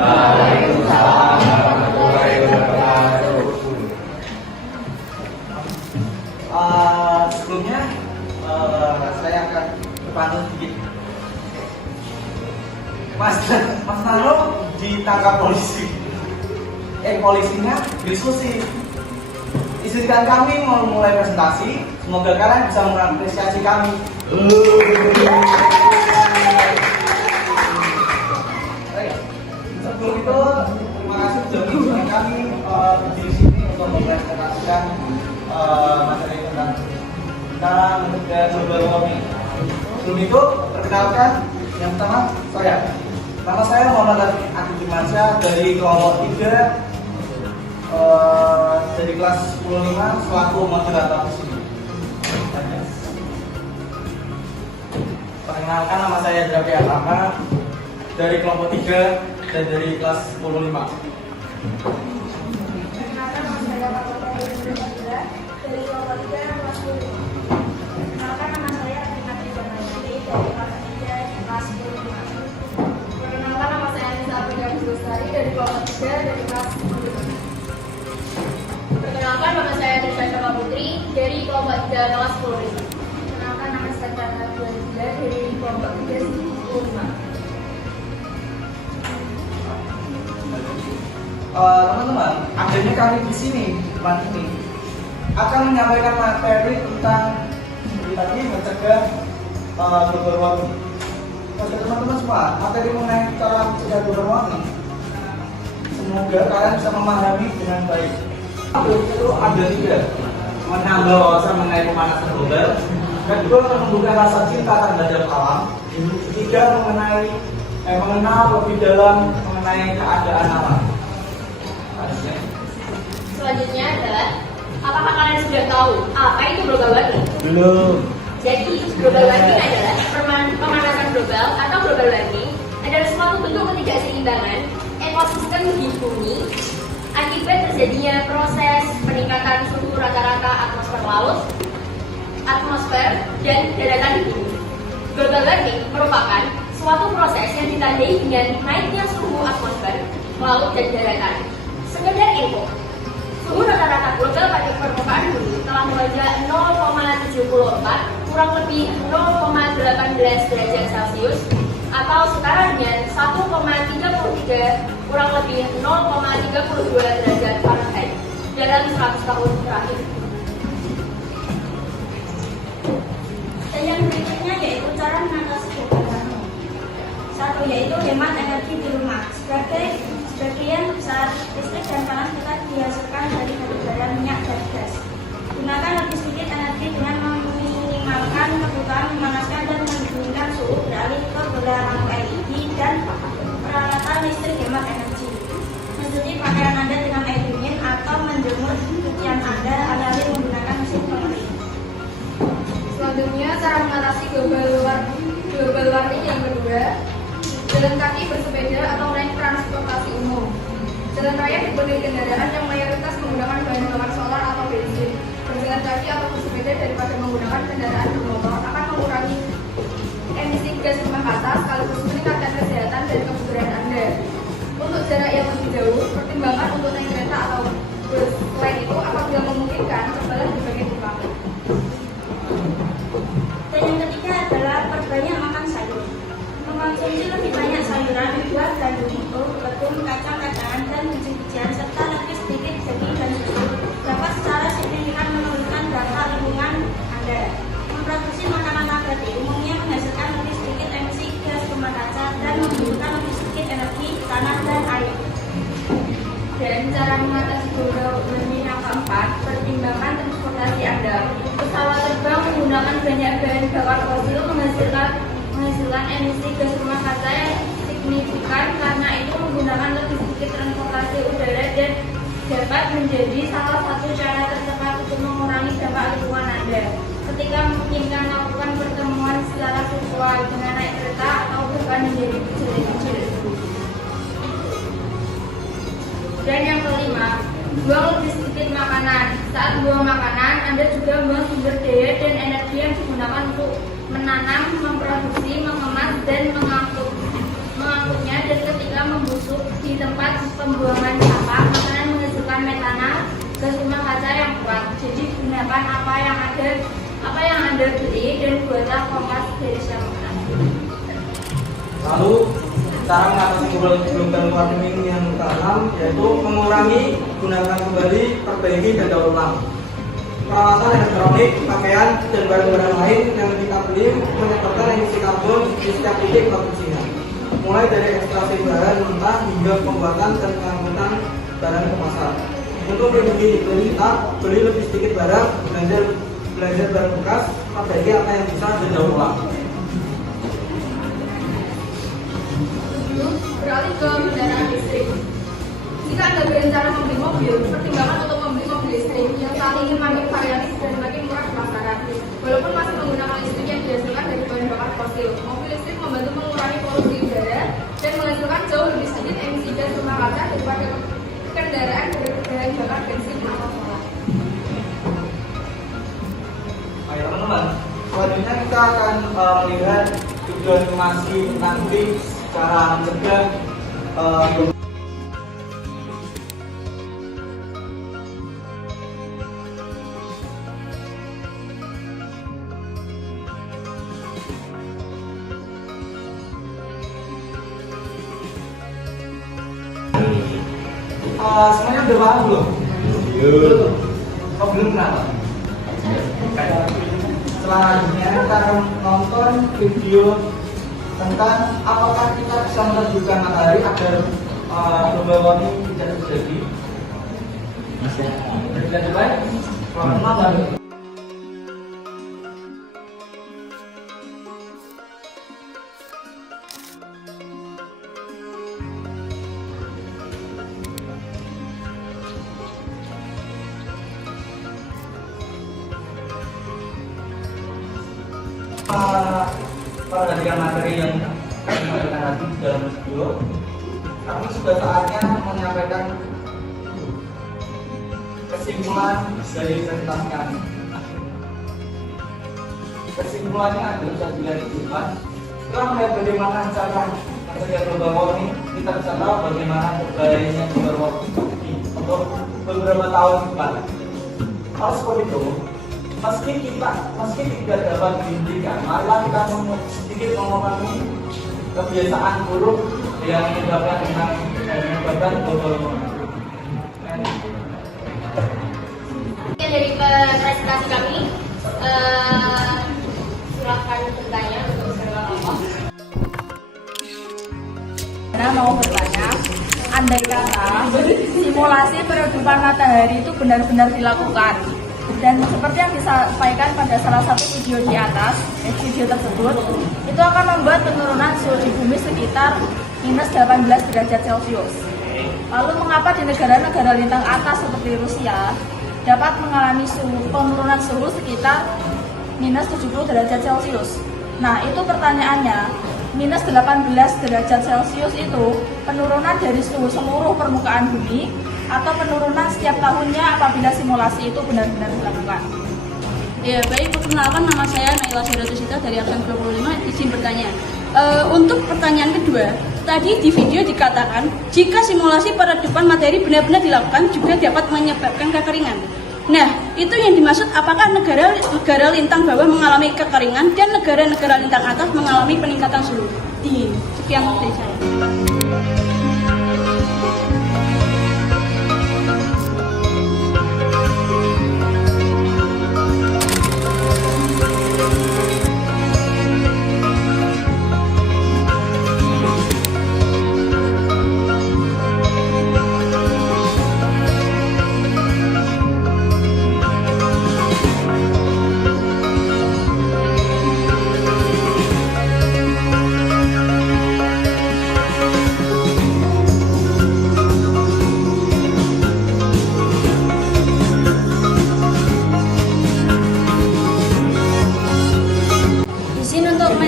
Waalaikumsalam warahmatullahi wabarakatuh. Sebelumnya saya akan berpantun sedikit. Mas Naro ditangkap polisi. Polisinya diskusi. Izinkan kami mulai presentasi. Semoga kalian bisa mengapresiasi kami. Sebelum itu, terima kasih sudah mengizinkan kami di sini untuk mempresentasikan materi tentang mencegah global warming. Sebelum itu, perkenalkan yang pertama saya. Nama saya Muhammad Adi Firmansyah dari kelompok 3 dari kelas 10-5 selaku moderator di sini. Perkenalkan, nama saya Drapi Atama dari kelompok 3 dan dari kelas 10-5. Perkenalkan, nama saya Fakultas Ilmu dari kelompok 3 kelas 10. Perkenalkan, nama saya Adina Tribanayati dari kelas 3 kelas 10. Perkenalkan, nama saya Anissa Abigail Lestari dari kelompok 3 dari kelas 10. Perkenalkan, nama saya Anissa Syama Putri dari kelompok 3 kelas 10. Perkenalkan, nama saya Chandra Dua dari kelompok 3 10. Teman-teman, akhirnya kami di sini depan ini akan menyampaikan materi tentang seperti tadi mencegah global warming. Oke teman-teman semua, materi mengenai cara mencegah global warming, semoga kalian bisa memahami dengan baik. Itu ada 3: menambah wawasan mengenai pemanasan global, kedua menumbuhkan rasa cinta terhadap alam, ketiga mengenal lebih dalam mengenai keadaan alam. Selanjutnya adalah, apakah kalian sudah tahu apa itu global warming? Belum. Jadi, global warming adalah pemanasan global atau global warming adalah suatu bentuk ketidakseimbangan ekosistem di bumi akibat terjadinya proses peningkatan suhu rata-rata atmosfer dan daratan di bumi. Global warming merupakan suatu proses yang ditandai dengan naiknya suhu atmosfer, laut, dan daratan. Sekedar info, suhu rata-rata global pada permukaan bumi telah melonjak 0,74 kurang lebih 0,18 derajat Celcius atau setara dengan 1,33 kurang lebih 0,32 derajat Fahrenheit dalam 100 tahun terakhir. Dan yang berikutnya yaitu cara mengatasi global warming. Satu yaitu hemat energi di rumah. Sebagian besar listrik dan panas kita dihasilkan dari batubara, minyak, dan gas. Gunakan lebih sedikit energi dengan meminimalkan kebutuhan memanaskan dan mendinginkan suhu, beralih ke boiler lampu LED dan peralatan listrik hemat energi. Mencuci pakaian Anda dengan air dingin atau menjemur cucian Anda alih-alih menggunakan mesin pengering. Selanjutnya, cara mengatasi global warming yang kedua, jalan kaki, bersepeda, atau naik transportasi umum. Jalan raya dipenuhi kendaraan yang mayoritas menggunakan bahan bakar solar atau bensin. Berjalan kaki atau bersepeda daripada menggunakan kendaraan bermotor akan mengurangi emisi gas rumah kaca sekaligus meningkatkan kesehatan dan kebugaran Anda. Untuk jarak yang lebih jauh, pertimbangan untuk naik kereta atau bus. Selain itu, apabila memungkinkan, cobalah dibagi pulang. Dan yang ketiga adalah perbanyak makan sayur. Mengkonsumsi lebih banyak sayuran, buah, gandum, legum, kacang-kacangan, dan biji-bijian, serta lebih sedikit daging dan susu dapat secara signifikan menurunkan dampak lingkungan Anda. Memproduksi makanan nabati umumnya menghasilkan lebih sedikit emisi gas rumah kaca dan membutuhkan lebih sedikit energi, tanah, dan air. Dan cara mengatasi global warming yang keempat, pertimbangkan transportasi Anda. Pesawat terbang menggunakan banyak bahan bakar fosil menghasilkan emisi gas rumah kaca yang signifikan, karena itu menggunakan lebih sedikit transportasi udara dan dapat menjadi salah satu cara tercepat untuk mengurangi dampak lingkungan Anda. Ketika memungkinkan, lakukan pertemuan secara virtual dengan naik kereta atau bahkan menjadi kecil-kecil. Dan yang kelima, buang lebih sedikit makanan. Saat buang makanan, Anda juga buang sumber daya dan energi yang digunakan untuk menanam, memproduksi, mengemas, dan mengangkutnya, dan ketika membusuk, tempat pembuangan sampah, makanan menghasilkan metana, gas rumah kaca yang kuat. Jadi gunakan apa yang Anda beli dan buatlah kompas dari siapapun. Lalu cara mengatasi global warming yang keenam yaitu mengurangi, gunakan kembali, perbaiki dan daur ulang. Peralatan elektronik, pakaian dan barang-barang lain yang kita beli menyebabkan emisi karbon di setiap titik produksinya. Mulai dari ekstraksi bahan mentah hingga pembuatan dan pengangkutan barang ke pasar. Untuk melindungi iklim kita, beli lebih sedikit barang, belanja barang bekas, perbaiki apa yang bisa dan daur ulang. Beralih ke kendaraan listrik. Jika Anda berencana membeli mobil, pertimbangkan untuk membeli mobil listrik yang saat ini makin variatif dan makin murah di pasaran. Walaupun masih menggunakan listrik yang dihasilkan dari bahan bakar fosil, mobil listrik membantu mengurangi polusi udara dan menghasilkan jauh lebih sedikit emisi gas rumah kaca daripada kendaraan berbahan bakar bensin atau solar. Baik teman-teman, selanjutnya kita akan melihat video animasi tentang tips cara mencegah semuanya udah paham belum? Belum. Oh belum kenapa? Selanjutnya kita akan nonton video tentang apakah kita bisa menerbitkan matahari agar global warming tidak terjadi. Bisa coba? Selamat malam. Perhatikan materi yang disampaikan tadi dalam video. Kami sudah saatnya menyampaikan kesimpulan dari presentasi kami. Kesimpulannya adalah bisa dilihat di depan. Setelah melihat bagaimana cara mencegah global warming, kita bisa tahu bagaimana bahayanya global warming untuk beberapa tahun ke depan. Hal seperti itu, meski tidak dapat dihentikan, marilah kita sedikit mengurangi kebiasaan buruk yang menyebabkan global warming. Dari presentasi kami, silakan bertanya untuk bersama kelompok. Mau bertanya, andai kata simulasi peredupan matahari itu benar-benar dilakukan, dan seperti yang disampaikan pada salah satu video di atas, video tersebut, itu akan membuat penurunan suhu di bumi sekitar minus 18 derajat Celcius. Lalu mengapa di negara-negara lintang atas seperti Rusia dapat mengalami penurunan suhu sekitar minus 70 derajat Celcius? Nah, itu pertanyaannya, minus 18 derajat Celcius itu penurunan dari suhu seluruh permukaan bumi atau penurunan setiap tahunnya apabila simulasi itu benar-benar dilakukan? Ya, baik, perkenalkan, nama saya Naila Siratusita dari absen 25, izin bertanya. Untuk pertanyaan kedua, tadi di video dikatakan jika simulasi peredupan matahari benar-benar dilakukan juga dapat menyebabkan kekeringan. Nah, itu yang dimaksud apakah negara lintang bawah mengalami kekeringan dan negara-negara lintang atas mengalami peningkatan suhu? Sekian dari saya.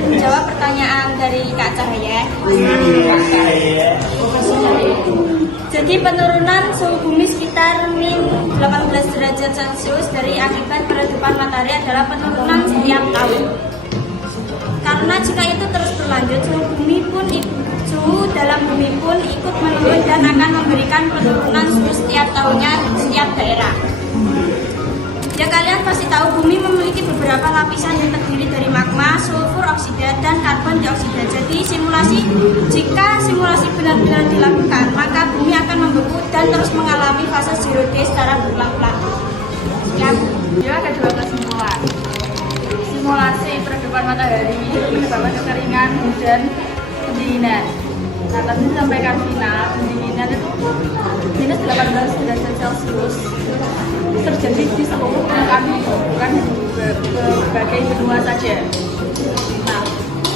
Menjawab pertanyaan dari Kak Cahaya. Jadi penurunan suhu bumi sekitar min 18 derajat Celcius dari akibat peredupan matahari adalah penurunan setiap tahun. Karena jika itu terus berlanjut, suhu dalam bumi pun ikut menurun dan akan memberikan penurunan suhu setiap tahunnya setiap daerah. Ya, kalian pasti tahu bumi memiliki beberapa lapisan yang terdiri dari magma, sulfur oksida, dan karbon dioksida. Jadi jika simulasi benar-benar dilakukan, maka bumi akan membeku dan terus mengalami fase zero day secara berulang-ulang. Sekian. Ya, ada dua kesimpulan. Simulasi peredaran matahari menyebabkan kekeringan, hujan, pendinginan. Nah, tadi disampaikan Vina, pendinginan itu minus 18 derajat Celcius terjadi di seluruh permukaan bumi, bukan di berbagai benua saja. Nah,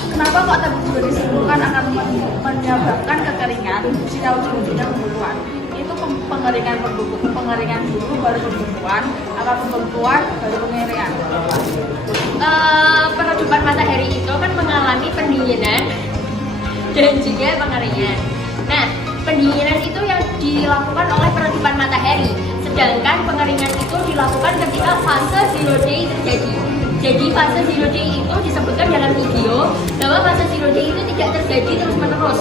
kenapa kok tadi juga disimpulkan akan menyebabkan kekeringan jika ujung-ujungnya pembekuan? Itu pengeringan dulu baru pembekuan, akan pembekuan baru pengeringan. Peredaran matahari itu kan mengalami pendinginan dan juga pengeringan. Nah, pendinginan itu yang dilakukan oleh peredaran matahari, sedangkan pengeringan itu dilakukan ketika fase zero day terjadi. Jadi fase zero day itu disebutkan dalam video bahwa fase zero day itu tidak terjadi terus-menerus.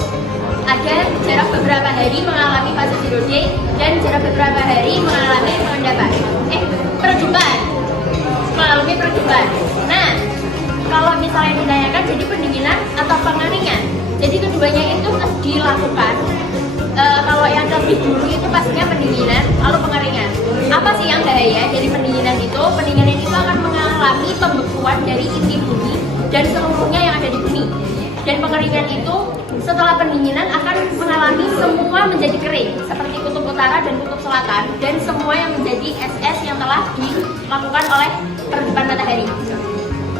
Ada jarak beberapa hari mengalami fase zero day dan jarak beberapa hari mengalami mengalami peredaran. Nah, kalau misalnya ditanyakan jadi pendinginan atau pengeringan, jadi keduanya itu dilakukan. Kalau yang lebih dulu itu pastinya pendinginan, lalu pengeringan. Apa sih yang bahaya dari pendinginan itu? Pendinginan itu akan mengalami pembekuan dari inti bumi dan seluruhnya yang ada di bumi. Dan pengeringan itu setelah pendinginan akan mengalami semua menjadi kering, seperti kutub utara dan kutub selatan, dan semua yang menjadi es yang telah dilakukan oleh peredaran matahari.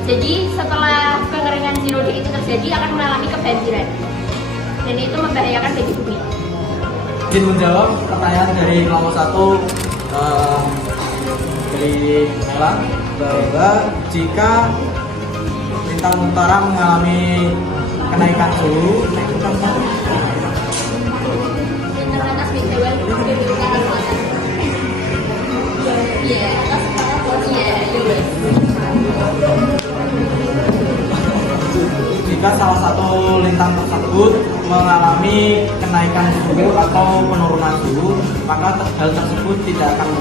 Jadi setelah pengeringan zero day itu terjadi akan mengalami kebanjiran, dan itu membahayakan bagi bumi. Izin menjawab pertanyaan dari kelompok 1 dari Nela, bahwa jika lintang utara mengalami kenaikan suhu, Lintang atas bawah dari utara selatan. Iya, atas bawah iya. jika salah satu lintang tersebut mengalami kenaikan suhu atau penurunan suhu, maka hal tersebut tidak akan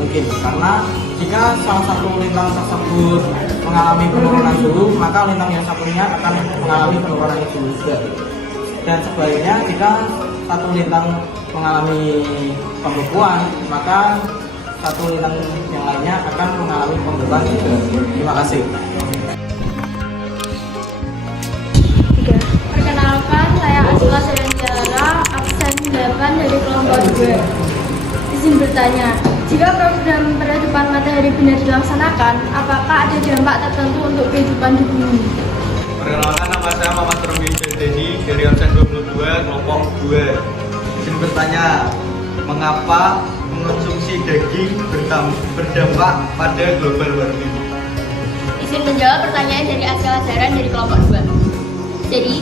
mungkin, karena jika salah satu lintang tersebut mengalami penurunan suhu, maka lintang yang satunya akan mengalami penurunan suhu juga. Dan sebaliknya, jika satu lintang mengalami pembekuan, maka satu lintang yang lainnya akan mengalami pembekuan juga. Terima kasih. Perkenalkan, saya Azila Serenjala, absen 8 dari kelompok 2. Izin bertanya, jika program peredaran matahari benar dilaksanakan, apakah ada dampak tertentu untuk kehidupan di bumi? Perkenalkan, nama saya Muhammad Rombi Dedi dari absen 22 kelompok 2. Izin bertanya, mengapa mengonsumsi daging berdampak pada global warming? Izin menjawab pertanyaan dari Azila Zaran dari kelompok 2. Jadi,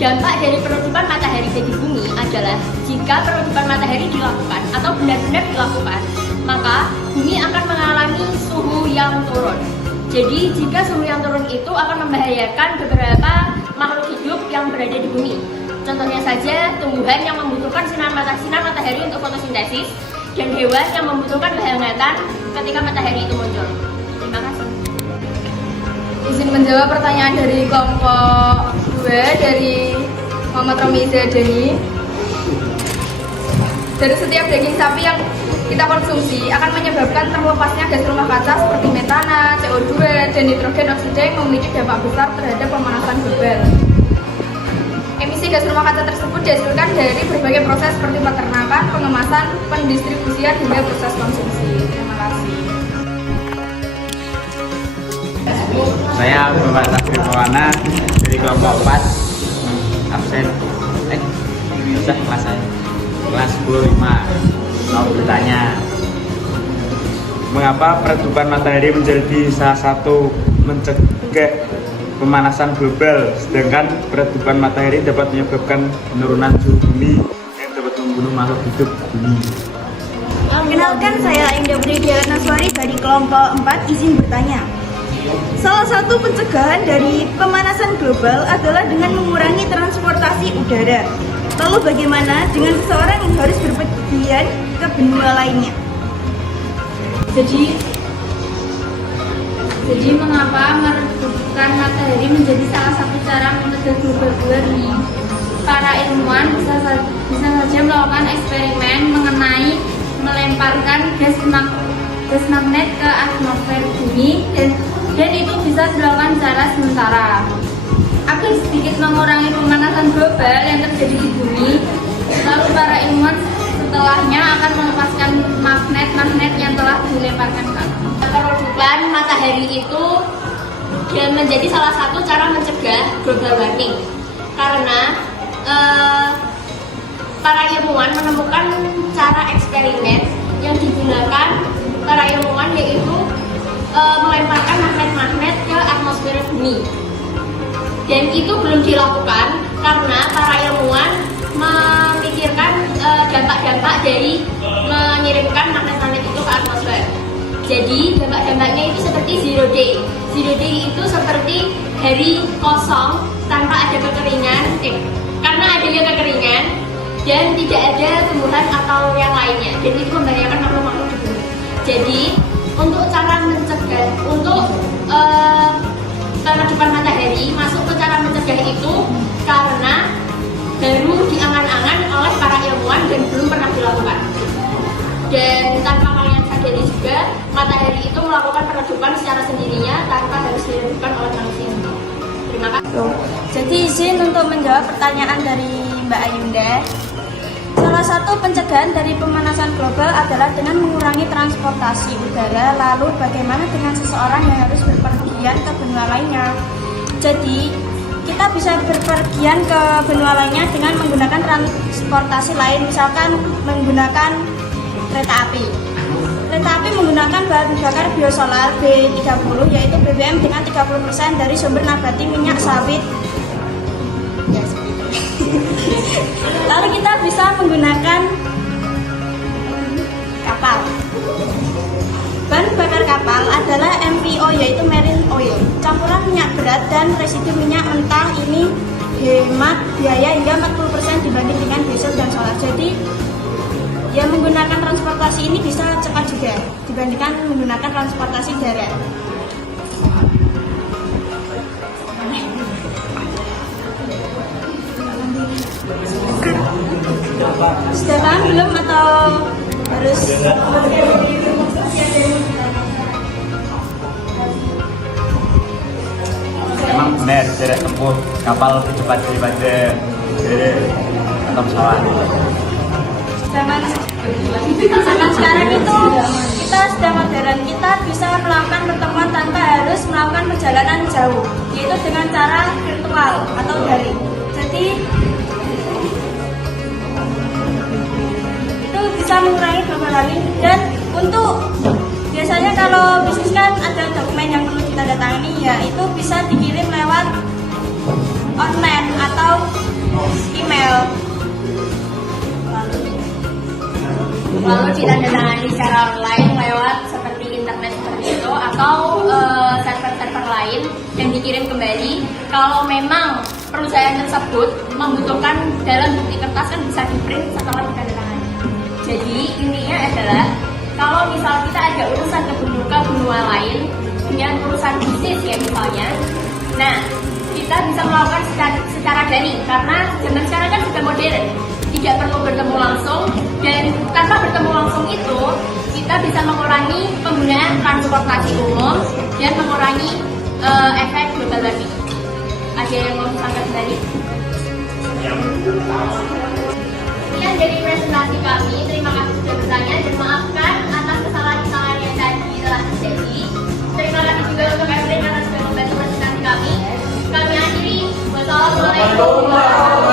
dampak dari peredaran matahari bagi bumi adalah jika peredaran matahari dilakukan atau benar-benar dilakukan, maka bumi akan mengalami suhu yang turun. Jadi, jika suhu yang turun itu akan membahayakan beberapa makhluk hidup yang berada di bumi. Contohnya saja, tumbuhan yang membutuhkan sinar matahari untuk fotosintesis, dan hewan yang membutuhkan kehangatan ketika matahari itu muncul. Terima kasih. Izin menjawab pertanyaan dari kelompok 2 dari Muhammad Romi Zadani. Dari setiap daging sapi yang kita konsumsi akan menyebabkan terlepasnya gas rumah kaca seperti metana, CO2, dan nitrogen oksida yang memiliki dampak besar terhadap pemanasan global. Emisi gas rumah kaca tersebut dihasilkan dari berbagai proses seperti peternakan, pengemasan, pendistribusian, hingga proses konsumsi. Terima kasih. Saya Bapak Tasri Maulana dari kelompok 4 absen kelas saya kelas 25. Mau bertanya, mengapa peredaran matahari menjadi salah satu mencegah pemanasan global, sedangkan peredaran matahari dapat menyebabkan penurunan suhu bumi yang dapat membunuh makhluk hidup bumi? Perkenalkan, saya Indah Pridiana Naswari dari kelompok 4. Izin bertanya, Salah satu pencegahan dari pemanasan global adalah dengan mengurangi transportasi udara. Lalu bagaimana dengan seseorang yang harus berpergian ke benua lainnya? Jadi mengapa meredupkan matahari menjadi salah satu cara mencegah global warming? Para ilmuwan bisa saja melakukan eksperimen mengenai melemparkan gas magnet ke atmosfer bumi dan itu bisa dilakukan secara sementara. Agar sedikit mengurangi pemanasan global yang terjadi di bumi, lalu para ilmuwan setelahnya akan melepaskan magnet-magnet yang telah dilemparkan ke atas. Peredupan matahari itu menjadi salah satu cara mencegah global warming karena para ilmuwan menemukan cara eksperimen yang digunakan para ilmuwan yaitu melemparkan magnet-magnet ke atmosfer bumi. Dan itu belum dilakukan karena para ilmuwan memikirkan dampak-dampak dari mengirimkan magnet-magnet itu ke atmosfer. Jadi dampak-dampaknya itu seperti zero day. Zero day itu seperti hari kosong tanpa ada kekeringan, karena adanya kekeringan dan tidak ada tumbuhan atau yang lainnya. Dan itu membahayakan makhluk-makhluk di bumi. Jadi untuk cara mencegah, untuk peredupan matahari masuk ke cara mencegah itu karena baru diangan-angan oleh para ilmuwan dan belum pernah dilakukan. Dan tanpa kalian sadari juga, matahari itu melakukan peredupan secara sendirinya tanpa harus diredupkan oleh manusia. Terima kasih. Jadi izin untuk menjawab pertanyaan dari Mbak Ayunda. Salah satu pencegahan dari pemanasan global adalah dengan mengurangi transportasi udara. Lalu bagaimana dengan seseorang yang harus berpergian ke benua lainnya? Jadi kita bisa berpergian ke benua lainnya dengan menggunakan transportasi lain, misalkan menggunakan kereta api. Kereta api menggunakan bahan bakar biosolar B30 yaitu BBM dengan 30% dari sumber nabati minyak sawit. Lalu kita bisa menggunakan kapal. Bahan bakar kapal adalah MPO yaitu marine oil. Campuran minyak berat dan residu minyak mentah ini hemat biaya hingga 40% dibanding dengan diesel dan solar. Jadi ya menggunakan transportasi ini bisa cepat juga dibandingkan menggunakan transportasi darat. Sudah paham belum atau harus? Memang benar jarak tempuh kapal lebih cepat daripada atau pesawat. Zaman sekarang itu kita sudah modern, kita bisa melakukan pertemuan tanpa harus melakukan perjalanan jauh, yaitu dengan cara virtual atau daring. Jadi itu bisa mengurangi global warming. Dan untuk biasanya kalau bisnis kan ada dokumen yang perlu ditandatangani, ya itu bisa dikirim lewat online atau email. Lalu ditandatangani secara online lewat seperti internet seperti itu atau server-server lain yang dikirim kembali. Kalau memang perusahaan tersebut membutuhkan dalam bukti kertas kan bisa di-print setelah ditandatangani. Jadi intinya adalah kalau misal kita ada urusan ke benua lain dengan urusan bisnis ya misalnya, nah kita bisa melakukan secara daring karena zaman sekarang kan sudah modern. Tidak perlu bertemu langsung, dan tanpa bertemu langsung itu kita bisa mengurangi penggunaan transportasi umum dan mengurangi efek global warming. Ada yang mau disampaikan tadi? Sekian dari presentasi kami. Terima kasih sudah bertanya dan maafkan atas kesalahan-kesalahan yang tadi telah terjadi. Terima kasih juga untuk Evelyn karena sudah membantu presentasi kami. Kami akhiri. Wassalamualaikum warahmatullahi wabarakatuh.